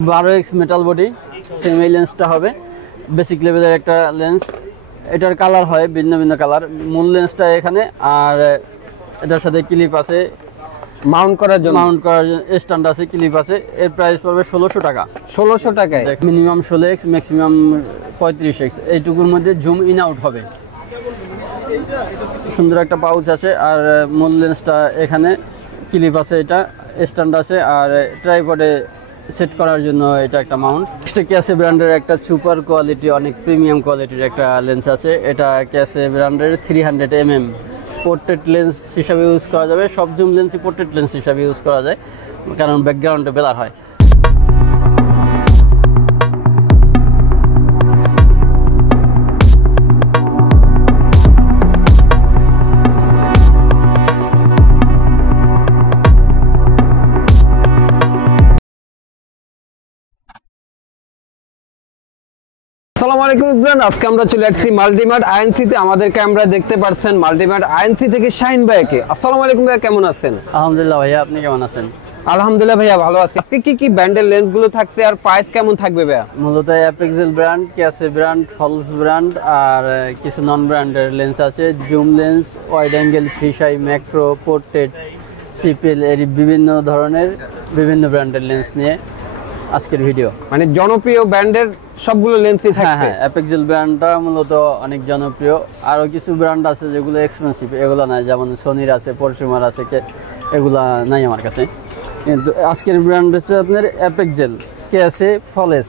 12x metal body same এই লেন্সটা হবে basic লেভেলের একটা লেন্স। এটার কালার হয় ভিন্ন ভিন্ন কালার। মূল লেন্সটা এখানে, আর এটার সাথে ক্লিপ আছে মাউন্ট করার জন্য স্ট্যান্ড আছে, ক্লিপ আছে। এর প্রাইস পড়বে 1600 টাকা। 1600 টাকায় মিনিমাম 16x ম্যাক্সিমাম 35x, এইটুকুর মধ্যে জুম ইন আউট হবে। সুন্দর একটা পাউচ আছে, আর মূল লেন্সটা এখানে, ক্লিপ আছে, এটা স্ট্যান্ড আছে, আর ট্রাইপডে সেট করার জন্য এটা একটা মাউন্ট। এটা ক্যাসে ব্র্যান্ডের একটা সুপার কোয়ালিটি, অনেক প্রিমিয়াম কোয়ালিটির একটা লেন্স আছে। এটা ক্যাসে ব্র্যান্ডের 300mm পোর্ট্রেট লেন্স হিসাবে ইউজ করা যাবে। সব জুম লেন্সই পোর্ট্রেট লেন্স হিসাবে ইউজ করা যায়, কারণ ব্যাকগ্রাউন্ডে ব্লার হয়। আসসালামু আলাইকুম ইব্রান, আজকে আমরা চলে আসছি মাল্টিমার্ট আইএনসি তে। আমাদের ক্যামেরা দেখতে পাচ্ছেন মাল্টিমার্ট আইএনসি থেকে শাহিন ভাইকে। আসসালামু আলাইকুম ভাইয়া, কেমন আছেন? আলহামদুলিল্লাহ ভাইয়া, আপনি কেমন আছেন? আলহামদুলিল্লাহ ভাইয়া ভালো আছি। আজকে কি ব্র্যান্ডের লেন্স গুলো থাকছে আর প্রাইস কেমন থাকবে ভাইয়া? মূলত অ্যাপেক্সেল ব্র্যান্ড, ক্যাসে ব্র্যান্ড, ফলস ব্র্যান্ড, আর কিছু নন ব্র্যান্ডের লেন্স আছে। Zoom lens, wide angle, fisheye, macro, portrait, CPL, এর বিভিন্ন ধরনের বিভিন্ন ব্র্যান্ডের লেন্স নিয়ে আজকের ভিডিও। মানে জনপ্রিয় ব্র্যান্ডের সবগুলো লেন্সই থাকছে। হ্যাঁ, অ্যাপেক্সেল ব্র্যান্ডটা মূলত অনেক জনপ্রিয়। আরও কিছু ব্র্যান্ড আছে যেগুলো এক্সপেন্সিভ, এগুলো নাই, যেমন সোনির আছে, পরচুমার আছে, এগুলা নাই আমার কাছে। কিন্তু আজকের ব্র্যান্ড হচ্ছে আপনার অ্যাপেক্সেল, ক্যাসে, ফলেস,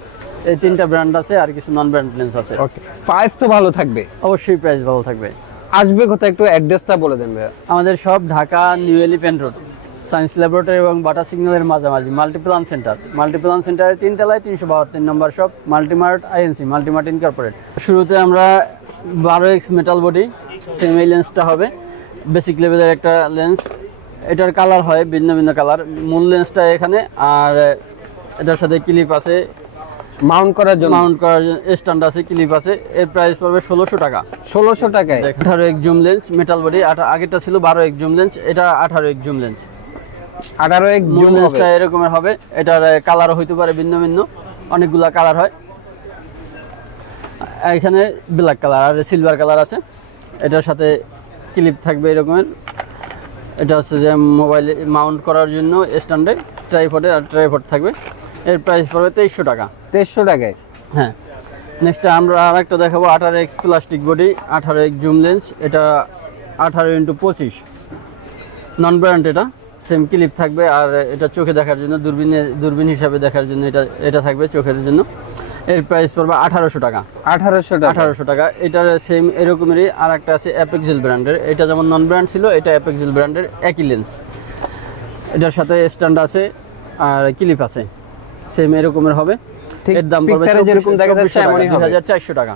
এই তিনটা ব্র্যান্ড আছে, আর কিছু নন ব্র্যান্ড লেন্স আছে। ওকে, প্রাইস তো ভালো থাকবে? অবশ্যই প্রাইস ভালো থাকবে। আসবে কোথায়, একটু অ্যাড্রেসটা বলে দেন ভাইয়া। আমাদের সব Dhaka New Elephant road, science laboratory এবং বাটা সিগন্যালের মাঝামাঝি মাল্টিপ্লান সেন্টার। মাল্টিপ্লান সেন্টারের 3 তলায় 372 নম্বর shop, Multimart INC, Multimart incorporate. শুরুতে আমরা 12x মেটাল বডি সেম এই লেন্সটা হবে বেসিক লেভেলের একটা লেন্স। এটার কালার হয় ভিন্ন ভিন্ন কালার। মূল লেন্সটা এখানে, আর এটার সাথে ক্লিপ আছে মাউন্ট করার জন্য স্ট্যান্ড আছে, ক্লিপ আছে। এর প্রাইস পড়বে 1600 টাকা। 1600 টাকায় 18x zoom lens metal body. আগেরটা ছিল 12x জুম লেন্স, এটা 18x zoom lens. 18x zoom লেন্সটা এরকমের হবে। এটার কালার হইতে পারে ভিন্ন ভিন্ন, অনেকগুলা কালার হয়। এখানে ব্ল্যাক কালার আর সিলভার কালার আছে। এটার সাথে ক্লিপ থাকবে এরকমের। এটা হচ্ছে যে মোবাইলে মাউন্ট করার জন্য স্ট্যান্ডে, ট্রাইপডে, আর ট্রাইপড থাকবে। এর প্রাইস পড়বে 2300 টাকা। 2300 টাকায়। হ্যাঁ, নেক্সট আমরা আরেকটা দেখাবো 18x plastic body, 18x zoom lens. এটা 18x25 নন ব্র্যান্ড। এটা সেম ক্লিপ থাকবে, আর এটা চোখে দেখার জন্য, দূরবীন হিসাবে দেখার জন্য এটা থাকবে চোখের জন্য। এর প্রাইস পড়বে 1800 টাকা। 1800 টাকা। এটার সেম এরকমেরই আর একটা আছে অ্যাপেক্সেল ব্র্যান্ডের। এটা যেমন নন ব্র্যান্ড ছিল, এটা অ্যাপেক্সেল ব্র্যান্ডের একই লেন্স। এটার সাথে স্ট্যান্ড আছে আর ক্লিপ আছে, সেম এরকমের হবে। এর দাম পড়বে যেরকম দেখা যাচ্ছে 2400 টাকা।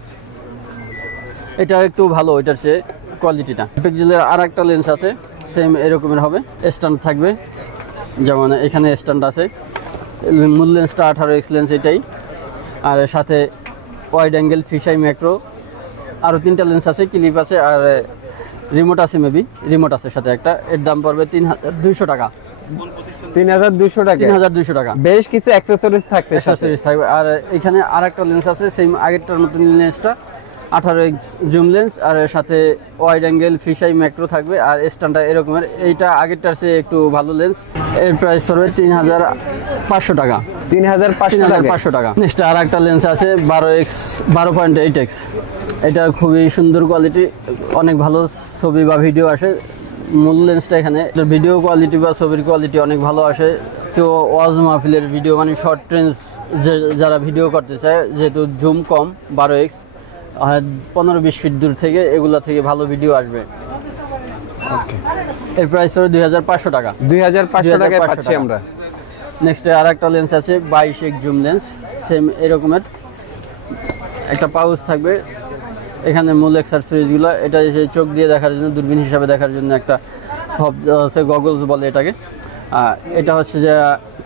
এটা একটু ভালো, এটার চেয়ে কোয়ালিটিটা। অ্যাপেক্সেলের আর একটা লেন্স আছে, সেম এরকমের হবে, স্ট্যান্ড থাকবে, যেমন এখানে স্ট্যান্ড আছে। মূল লেন্সটা 18x লেন্স এটাই, আর সাথে ওয়াইড অ্যাঙ্গেল, ফিশাই, ম্যাক্রো, আরও 3টা লেন্স আছে, ক্লিপ আছে, আর রিমোট আছে, মেবি রিমোট আছে সাথে একটা। এর দাম পড়বে 3200 টাকা। 3200 টাকা। 3200 টাকা। বেশ কিছু অ্যাকসেসরিজ থাকবে। আর এখানে আর একটা লেন্স আছে, সেম আগেরটার মতন লেন্সটা, 18x জুম লেন্স, আর সাথে ওয়াইড অ্যাঙ্গেল, ফিশাই, ম্যাক্রো থাকবে, আর স্ট্যান্ডটা এরকমের। এইটা আগেরটার চেয়ে একটু ভালো লেন্স। এর প্রাইস পড়বে 3500 টাকা। 3500 টাকা। নেক্সট আর একটা লেন্স আছে 12.8x। এটা খুবই সুন্দর কোয়ালিটি, অনেক ভালো ছবি বা ভিডিও আসে। মূল লেন্সটা এখানে, ভিডিও কোয়ালিটি বা ছবির কোয়ালিটি অনেক ভালো আসে। তো ওয়াজ মাহফিলের ভিডিও, মানে শর্ট রেঞ্জ যারা ভিডিও করতে চায়, যেহেতু জুম কম 12x, 15-20 ফিট দূর থেকে এগুলা থেকে ভালো ভিডিও আসবে। এর প্রাইস পড়বে 2500 টাকা। 2500 টাকায় পাচ্ছি আমরা। নেক্সট আর একটা লেন্স আছে 22x জুম লেন্স, সেম এরকমের একটা পাউচ থাকবে। এখানে মূল অ্যাক্সেসরিজগুলো, এটা চোখ দিয়ে দেখার জন্য, দূরবীন হিসাবে দেখার জন্য একটা আছে, গগলস বলে এটাকে। এটা হচ্ছে যে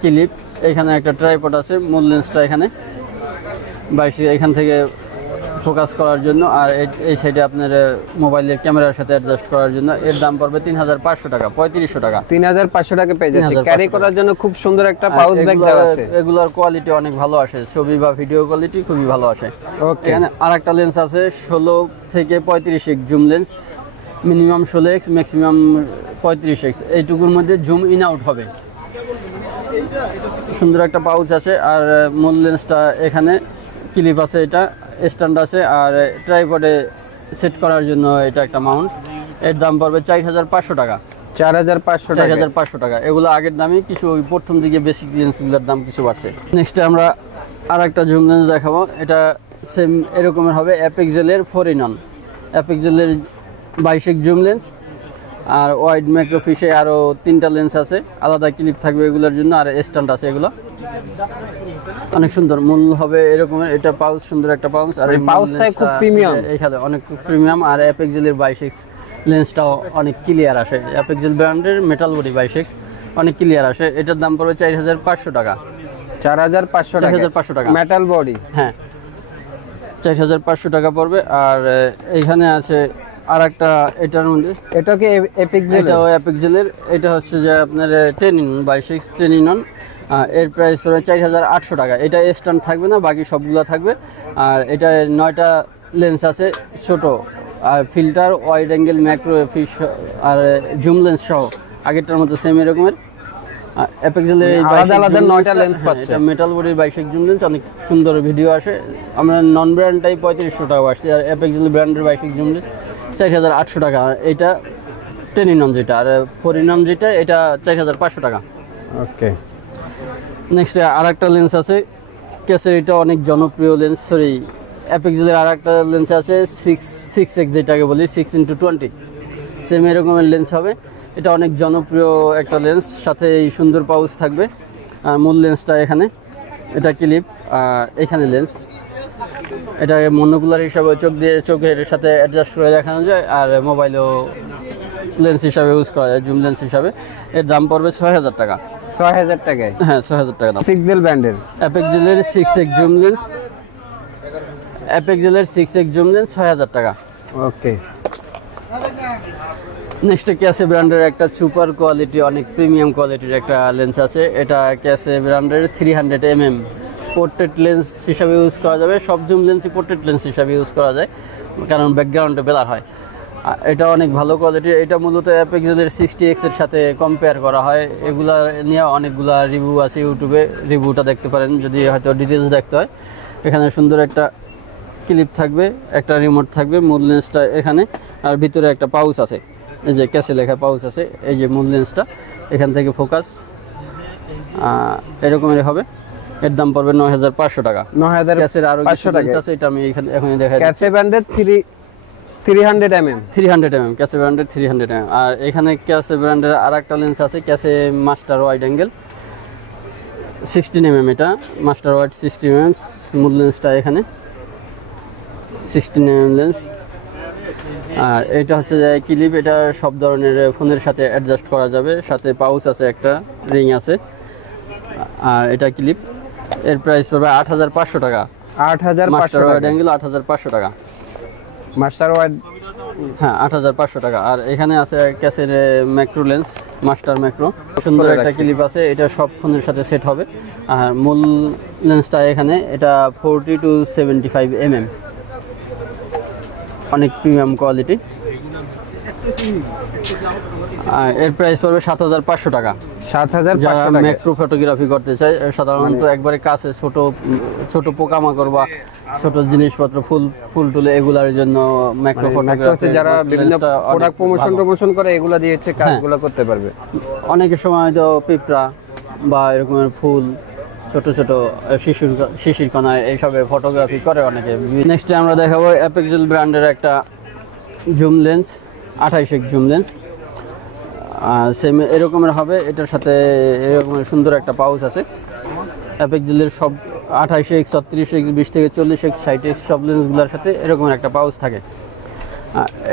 ক্লিপ। এখানে একটা ট্রাইপড আছে। মূল লেন্সটা এখানে 22, এখান থেকে ফোকাস করার জন্য, আর এই সাইডে আপনার মোবাইলের ক্যামেরার সাথে অ্যাডজাস্ট করার জন্য। এর দাম পড়বে 3500 টাকা, 3500 টাকা। 3500 টাকা পেয়ে যাচ্ছে। ক্যারি করার জন্য খুব সুন্দর একটা পাউচ ব্যাগ দেওয়া আছে। এগুলোর কোয়ালিটি অনেক ভালো আসে, ছবি বা ভিডিও কোয়ালিটি খুবই ভালো আসে। ওকে, এখানে আরেকটা লেন্স আছে 16 থেকে 35x zoom lens, minimum 16x, maximum 35x, এইটুকুর মধ্যে জুম ইন আউট হবে। সুন্দর একটা পাউচ আছে। আর মূল লেন্সটা এখানে ক্লিপ আছে, এটা স্ট্যান্ড আছে, আর ট্রাইপডে সেট করার জন্য এটা একটা মাউন্ট। এর দাম পড়বে 4500 টাকা। 4500 টাকা। এগুলো আগের দামই, কিছু ওই প্রথম দিকে বেসিক লেন্সগুলোর দাম কিছু বাড়ছে। নেক্সটে আমরা আর একটা জুম লেন্স দেখাবো। এটা সেম এরকমের হবে, অ্যাপেক্সেলের 4-in-1, অ্যাপেক্সেলের 22x জুম লেন্স। আর ওয়াইড ম্যাক্রোফিশে আরও 3টা লেন্স আছে, আলাদা ক্লিপ থাকবে এগুলোর জন্য, আর স্ট্যান্ড আছে। এগুলো অনেক সুন্দর, মূল হবে এরকমের। এটা পাউচ, সুন্দর একটা পাউচ। আর এই পাউচটা খুব প্রিমিয়াম, এখানে অনেক প্রিমিয়াম। আর অ্যাপেক্সেলের 22x লেন্সটাও অনেক ক্লিয়ার আসে, অ্যাপেক্সেল ব্র্যান্ডের মেটাল বডি 22x অনেক ক্লিয়ার আসে। এটার দাম পড়বে 4500 টাকা। 4500 টাকা মেটাল বডি, হ্যাঁ 4500 টাকা পড়বে। আর এইখানে আছে আর একটা, এটার মধ্যে এটা কি অ্যাপেক্সেল? এটাও অ্যাপেক্সেলের। এটা হচ্ছে যে আপনার 10-in-1 22x 10-in-1। এর প্রাইস পড়বে 4800 টাকা। এটা স্ট্যান্ড থাকবে না, বাকি সবগুলো থাকবে। আর এটা 9টা লেন্স আছে ছোট, আর filter, wide angle, macro fish আর জুম লেন্স সহ আগেরটার মতো সেম এরকমের। অ্যাপেক্সেলের আলাদা আলাদা 9টা লেন্স পাচ্ছে। এটা মেটাল বডির 22x জুম লেন্স, অনেক সুন্দর ভিডিও আসে। আমরা নন ব্র্যান্ডটাই 3500 টাকা আসছে, আর অ্যাপেক্সেল ব্র্যান্ডের 22x জুম লেন্স 4800 টাকা। আর এটা 10-in-1 যেটা, আর 4-in-1 যেটা, এটা 4500 টাকা। ওকে, নেক্সট আর একটা লেন্স আছে ক্যাসের, এটা অনেক জনপ্রিয় লেন্স। সরি, অ্যাপেক্সেলের আর একটা লেন্স আছে 6x যেটাকে বলি, 6x20, সেম এরকমের লেন্স হবে। এটা অনেক জনপ্রিয় একটা লেন্স, সাথে এই সুন্দর পাউচ থাকবে। আর মূল লেন্সটা এখানে, এটা ক্লিপ, এখানে লেন্স। এটা মনোকুলার হিসাবে চোখের সাথে অ্যাডজাস্ট করে দেখানো যায়, আর মোবাইলেও লেন্স হিসাবে ইউজ করা যায়, জুম লেন্স হিসাবে। এর দাম পড়বে 6000 টাকা। 6000 টাকায়? হ্যাঁ 6000 টাকা দাম। অ্যাপেক্সেল ব্র্যান্ডের অ্যাপেক্সেলের 6x জুম লেন্স, অ্যাপেক্সেলের 6x জুম লেন্স 6000 টাকা। ওকে, নেক্সট ক্যাসে ব্র্যান্ডের একটা সুপার কোয়ালিটি, অনেক প্রিমিয়াম কোয়ালিটির একটা লেন্স আছে। এটা ক্যাসে ব্র্যান্ডের 300mm পোর্ট্রেট লেন্স হিসাবে ইউজ করা যাবে। সব জুম লেন্সই পোর্ট্রেট লেন্স হিসাবে ইউজ করা যায়, কারণ ব্যাকগ্রাউন্ডে ব্লার হয়। এটা অনেক ভালো কোয়ালিটির। এটা মূলত অ্যাপেক্সেলের 60x এর সাথে কম্পেয়ার করা হয়। এগুলা নিয়ে অনেকগুলা রিভিউ আছে ইউটিউবে, রিভিউটা দেখতে পারেন যদি হয়তো ডিটেলস দেখতে হয়। এখানে সুন্দর একটা ক্লিপ থাকবে, একটা রিমোট থাকবে, মূল লেন্সটা এখানে, আর ভিতরে একটা পাউচ আছে, এই যে ক্যাসে লেখা পাউচ আছে। এই যে মূল লেন্সটা, এখান থেকে ফোকাস এরকমের হবে। এর দাম পড়বে 9500 টাকা। 9500 ক্যাসের আরো কিছু লেন্স আছে, এটা আমি এখানে দেখাই। ক্যাসে ব্র্যান্ডের 300mm, 300mm ক্যাসে ব্র্যান্ডের 300mm। আর এখানে ক্যাসে ব্র্যান্ডের আর একটা লেন্স আছে, ক্যাসে মাস্টার ওয়াইড অ্যাঙ্গেল 16mm। এটা মাস্টার ওয়াইড 16mm, মূল লেন্সটা এখানে 16mm লেন্স। আর এটা হচ্ছে যে ক্লিপ, এটা সব ধরনের ফোনের সাথে অ্যাডজাস্ট করা যাবে, সাথে পাউচ আছে, একটা রিং আছে, আর এটা ক্লিপ। এর প্রাইস পড়বে 8500 টাকা। 8500 মাস্টার ওয়াইড অ্যাঙ্গেল 8500 টাকা। মাস্টার ওয়াইড, হ্যাঁ 8500 টাকা। আর এখানে আছে ক্যাসের ম্যাক্রো লেন্স, মাস্টার ম্যাক্রো, সুন্দর একটা ক্লিপ আছে। এটা সব ফোনের সাথে সেট হবে। আর মূল লেন্সটা এখানে, এটা 40 to 75mm, অনেক প্রিমিয়াম কোয়ালিটি। এর প্রাইস পড়বে 7500 টাকা। 7500 যারা টাকা। ম্যাক্রো ফটোগ্রাফি করতে চায়, সাধারণত একবারে কাছে ছোট ছোট পোকামাকড় বা ছোট জিনিসপত্র, ফুল টুলে, এগুলার জন্য ম্যাক্রো ফটোগ্রাফি, যারা বিভিন্ন প্রোডাক্ট প্রমোশন করে, এগুলা দিয়ে হচ্ছে কাজগুলো করতে পারবে। অনেকের সময় তো পিঁপড়া বা এরকমের ফুল, ছোট ছোট শিশির কণা, এইসবের ফটোগ্রাফি করে অনেকে। নেক্সটে আমরা দেখাবো অ্যাপেক্সেল ব্র্যান্ডের একটা zoom lens, 28x zoom lens, same এরকমের হবে। এটার সাথে এরকমের সুন্দর একটা পাউচ আছে। অ্যাপেক্সেলের সব 28x 36x 20 থেকে 40x 60x সব লেন্সগুলোর সাথে এরকমের একটা পাউচ থাকে।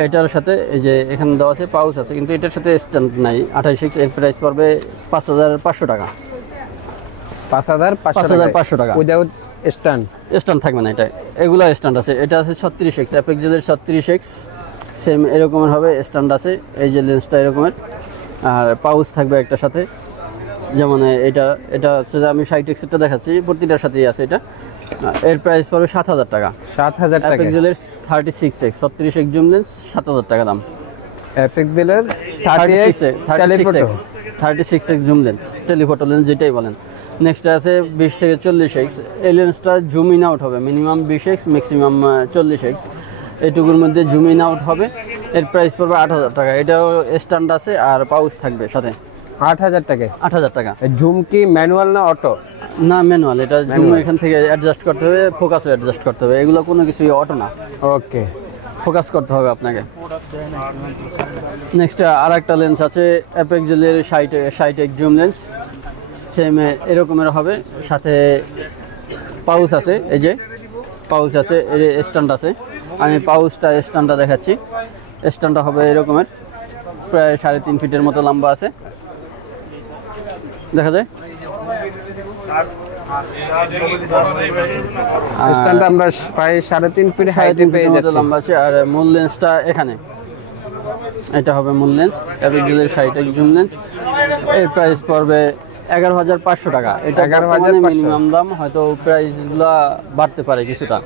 এটার সাথে এই যে এখানে দেওয়া আছে পাউচ আছে, কিন্তু এটার সাথে স্ট্যান্ড নাই। 28x এর প্রাইস পড়বে 5500 টাকা। 5500 টাকা স্ট্যান্ড স্ট্যান্ড থাকবে না, এটা এগুলা স্ট্যান্ড আছে। এটা আছে 36x, অ্যাপেক্সেলের 36x, সেম এরকমের হবে, স্ট্যান্ড আছে। এই যে লেন্সটা এরকমের, আর পাউচ থাকবে একটা সাথে। যেমন এটা হচ্ছে যে আমি 60x-টা দেখাচ্ছি, প্রতিটার সাথেই আছে এটা। এর প্রাইস পড়বে 7000 টাকা। 7000 টাকা। অ্যাপেক্সেলের 36x 36x জুম লেন্স 7000 টাকা দাম। অ্যাপেক্সেলের 36x zoom lens, telephoto lens যেটাই বলেন। নেক্সট আছে 20 থেকে 40x। এই লেন্সটা জুম ইন আউট হবে মিনিমাম 20x, ম্যাক্সিমাম 40x, এইটুকুর মধ্যে জুম ইন আউট হবে। এর প্রাইস পড়বে 8000 টাকা। এটাও স্ট্যান্ড আছে আর পাউচ থাকবে সাথে। 8000 টাকা। 8000 টাকা। জুম কি ম্যানুয়াল না অটো? না, ম্যানুয়াল। এটা জুম এখান থেকে অ্যাডজাস্ট করতে হবে, ফোকাসও অ্যাডজাস্ট করতে হবে, এগুলো কোনো কিছুই অটো না। ওকে, ফোকাস করতে হবে আপনাকে। নেক্সট আর একটা লেন্স আছে অ্যাপেক্সেলের 60x জুম লেন্স, সেম এরকমের হবে, সাথে পাউচ আছে। এই যে পাউচ আছে, এর স্ট্যান্ড আছে। আমি স্ট্যান্ডটা দেখাচ্ছি। স্ট্যান্ডটা হবে এরকমের, প্রায় 3.5 ফিটের মতো লম্বা আছে, দেখা যায়। স্ট্যান্ড আমরা প্রায় 3.5 ফিট হাইটে পেয়ে যাচ্ছি, লম্বা আছে। আর মূল লেন্সটা এখানে, এটা হবে মূল লেন্স অ্যাপেক্সেলের 60x জুম লেন্স। এর প্রাইস পড়বে 11500 টাকা। এটা 11500 মিনিমাম দাম, হয়তো প্রাইসগুলো বাড়তে পারে কিছুটা।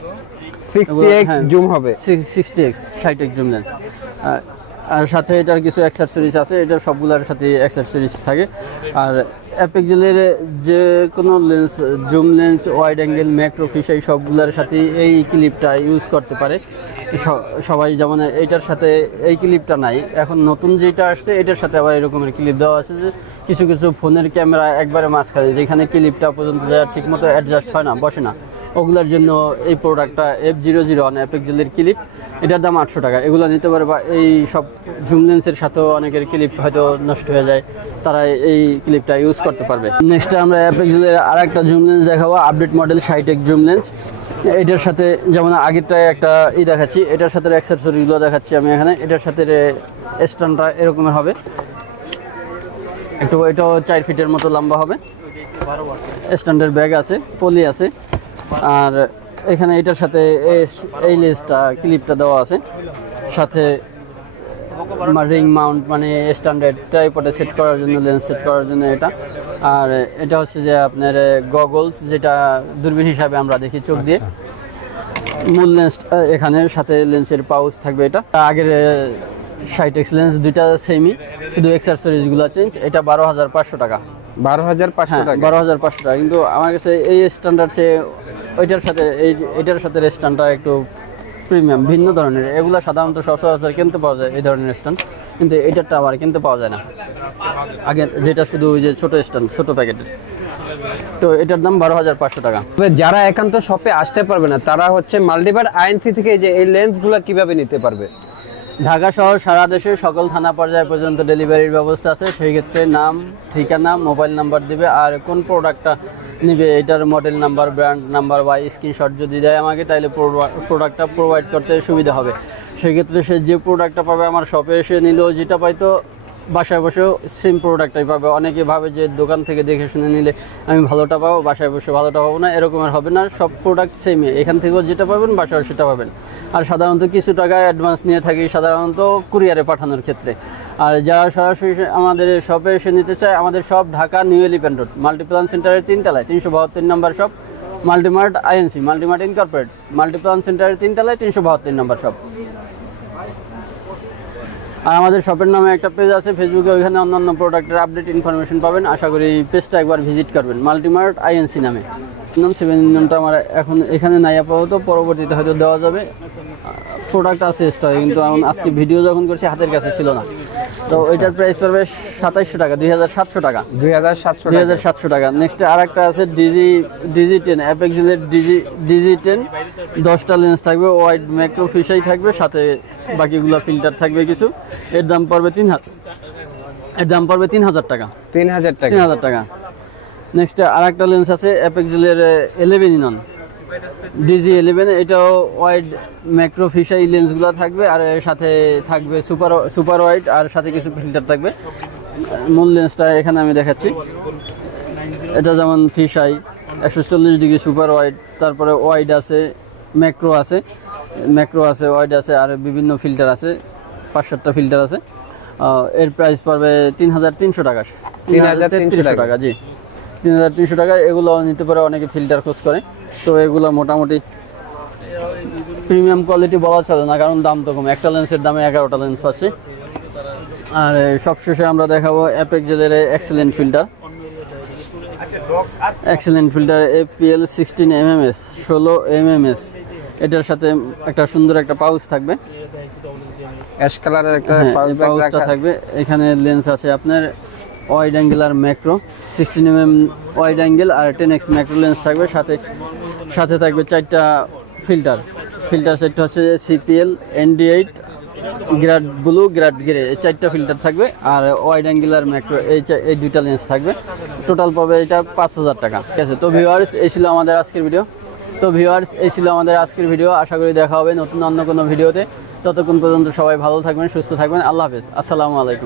60x জুম হবে, 60x 60x জুম লেন্স। আর সাথে এটার কিছু অ্যাক্সেসরিজ আছে, এটা সবগুলোর সাথে অ্যাক্সেসরিজ থাকে। আর অ্যাপেক্সেলের যে কোনো lens, zoom lens, wide angle, macro fish, এই সবগুলোর সাথে এই ক্লিপটা ইউজ করতে পারে সবাই। যেমন এইটার সাথে এই ক্লিপটা নাই, এখন নতুন যেটা আসছে এটার সাথে আবার এরকমের ক্লিপ দেওয়া আছে। যে কিছু কিছু ফোনের ক্যামেরা একবারে মাঝখানে, যেখানে ক্লিপটা পর্যন্ত যা ঠিক মতো অ্যাডজাস্ট হয় না, বসে না, ওগুলোর জন্য এই প্রোডাক্টটা F001 অ্যাপেক্সেলের ক্লিপ, এটার দাম 800 টাকা। এগুলো নিতে পারে। বা এই সব জুম লেন্সের সাথেও অনেকের ক্লিপ হয়তো নষ্ট হয়ে যায়, তারা এই ক্লিপটা ইউজ করতে পারবে। নেক্সট আমরা অ্যাপেক্সেলের আর একটা জুম লেন্স দেখাবো, update model 60x zoom lens. এটার সাথে যেমন আগেরটায় একটা দেখাচ্ছি, এটার সাথে অ্যাক্সেসরিগুলো দেখাচ্ছি আমি এখানে। এটার সাথে স্ট্যান্ডটা এরকমের হবে, একটু এটাও 4 ফিটের মতো লম্বা হবে। স্ট্যান্ডের ব্যাগ আছে, পলি আছে। আর এখানে এটার সাথে এই লেন্সটা ক্লিপটা দেওয়া আছে, সাথে রিং মাউন্ট, মানে স্ট্যান্ডার্ড ট্রাইপডে সেট করার জন্য, লেন্স সেট করার জন্য এটা। আর এটা হচ্ছে যে আপনার গগলস, যেটা দূরবীন হিসাবে আমরা দেখি চোখ দিয়ে। মূল লেন্স এখানে, সাথে লেন্সের পাউচ থাকবে। এটা আগের 60x লেন্স দুইটা সেমই, শুধু অ্যাক্সেসরিজগুলো চেঞ্জ। এটা 12500 টাকা। 12500 টাকা। 12500 টাকা। কিন্তু আমার কাছে এই স্ট্যান্ডার্ড সে ওইটার সাথে এটার সাথে স্ট্যান্ডটা একটু প্রিমিয়াম, ভিন্ন ধরনের। এগুলো সাধারণত সচরাচর কিনতে পাওয়া যায় এই ধরনের স্ট্যান্ড, কিন্তু এটারটা আবার কিনতে পাওয়া যায় না। আগের যেটা শুধু ওই যে ছোট স্ট্যান্ড, ছোট প্যাকেটের, তো এটার দাম 12500 টাকা। যারা একান্ত শপে আসতে পারবে না, তারা হচ্ছে মাল্টিমার্ট আইএনসি থেকে যে এই লেন্সগুলো কিভাবে নিতে পারবে? ঢাকা সহ সারা দেশে সকল থানা পর্যায় পর্যন্ত ডেলিভারির ব্যবস্থা আছে। সেই ক্ষেত্রে নাম, ঠিকানা, মোবাইল নাম্বার দিবে, আর কোন প্রোডাক্টটা নিবে এটার মডেল নাম্বার, ব্র্যান্ড নাম্বার বা স্ক্রিনশট যদি দেয় আমাকে, তাহলে প্রোডাক্টটা প্রোভাইড করতে সুবিধা হবে। সেই ক্ষেত্রে সে যে প্রোডাক্টটা পাবে আমার শপে এসে নিলেও যেটা পাইতো, বাসায় বসেও সেম প্রোডাক্টটাই পাবে। অনেকে ভাবে যে দোকান থেকে দেখে শুনে নিলে আমি ভালোটা পাবো, বাসায় বসে ভালোটা পাবো না, এরকমের হবে না। সব প্রোডাক্ট সেমই, এখান থেকেও যেটা পাবেন বাসায় সেটা পাবেন। আর সাধারণত কিছু টাকা অ্যাডভান্স নিয়ে থাকি, সাধারণত কুরিয়ারে পাঠানোর ক্ষেত্রে। আর যারা সরাসরি আমাদের শপে এসে নিতে চায়, আমাদের shop Dhaka New Elephant Road, Multiplan সেন্টারের 3 তলায়, 372 নম্বর shop, Multimart INC, Multimart incorporate, Multiplan সেন্টারের 3 তলায়, 372 নম্বর শপ। আর আমাদের শপের নামে একটা পেজ আছে ফেসবুকে, ওইখানে অন্যান্য প্রোডাক্টের আপডেট ইনফরমেশন পাবেন। আশা করি পেজটা একবার ভিজিট করবেন, মাল্টিমার্ট আইএনসি নামে। 7 ইঞ্জিনটা আমার এখন এখানে নাই আপাতত, পরবর্তীতে হয়তো দেওয়া যাবে। প্রোডাক্ট আছে স্টকে, কিন্তু আজকে ভিডিও যখন করছি হাতের কাছে ছিল না। তো ওইটার প্রাইস পড়বে 2700 টাকা, 2700 টাকা। 2700 টাকা। নেক্সট আর একটা আছে ডিজি10, অ্যাপেক্সেলের ডিজি10, 10টা লেন্স থাকবে, ওয়াইড ম্যাক্রো ফিশাই থাকবে, সাথে বাকিগুলো ফিল্টার থাকবে কিছু। এর দাম পড়বে 3000 টাকা। 3000 টাকা। নেক্সট আর একটা লেন্স আছে অ্যাপেক্সেলের 11 DG11, এটাও ওয়াইড ম্যাক্রো ফিশাই লেন্সগুলো থাকবে, আর এর সাথে থাকবে সুপার ওয়াইড, আর সাথে কিছু ফিল্টার থাকবে। মূল লেন্সটা এখানে আমি দেখাচ্ছি। এটা যেমন ফিশাই, 140 ডিগ্রি সুপার ওয়াইড, তারপরে ওয়াইড আছে, ম্যাক্রো আছে, ওয়াইড আছে, আর বিভিন্ন ফিল্টার আছে, 5-7টা ফিল্টার আছে। এর প্রাইস পড়বে 3300 টাকা, 3300 টাকা। জি, 3300 টাকা। এগুলো নিতে পারে, অনেকে ফিল্টার খোঁজ করে, তো এগুলো মোটামুটি প্রিমিয়াম কোয়ালিটি বলা চলে না, কারণ দাম তো কম। একটা লেন্সের দামে 11টা লেন্স পাচ্ছি। আর সবশেষে আমরা দেখাবো অ্যাপেক্স জেলের excellent filter, APL 16 mm/s 16 mm/s। এটার সাথে একটা সুন্দর একটা পাউচ থাকবে, অ্যাশ কালারের একটা পাউচটা থাকবে। এখানে লেন্স আছে আপনার ওয়াইড অ্যাঙ্গেল আর ম্যাক্রো, 16 mm ওয়াইড অ্যাঙ্গেল আর 10x ম্যাক্রো লেন্স থাকবে। সাথে থাকবে 4টা ফিল্টার সেটটা হচ্ছে CPL, ND8, গ্রাড ব্লু, গ্রাড গ্রে, এই 4টা ফিল্টার থাকবে। আর ওয়াইড অ্যাঙ্গেল আর ম্যাক্রো এই 2টা লেন্স থাকবে। টোটাল পাবে এটা 5000 টাকা। ঠিক আছে, তো ভিউয়ার্স এই ছিল আমাদের আজকের ভিডিও। আশা করি দেখা হবে নতুন অন্য কোনো ভিডিওতে। ততক্ষণ পর্যন্ত সবাই ভালো থাকবেন, সুস্থ থাকবেন। আল্লাহ হাফেজ, আসসালামু আলাইকুম।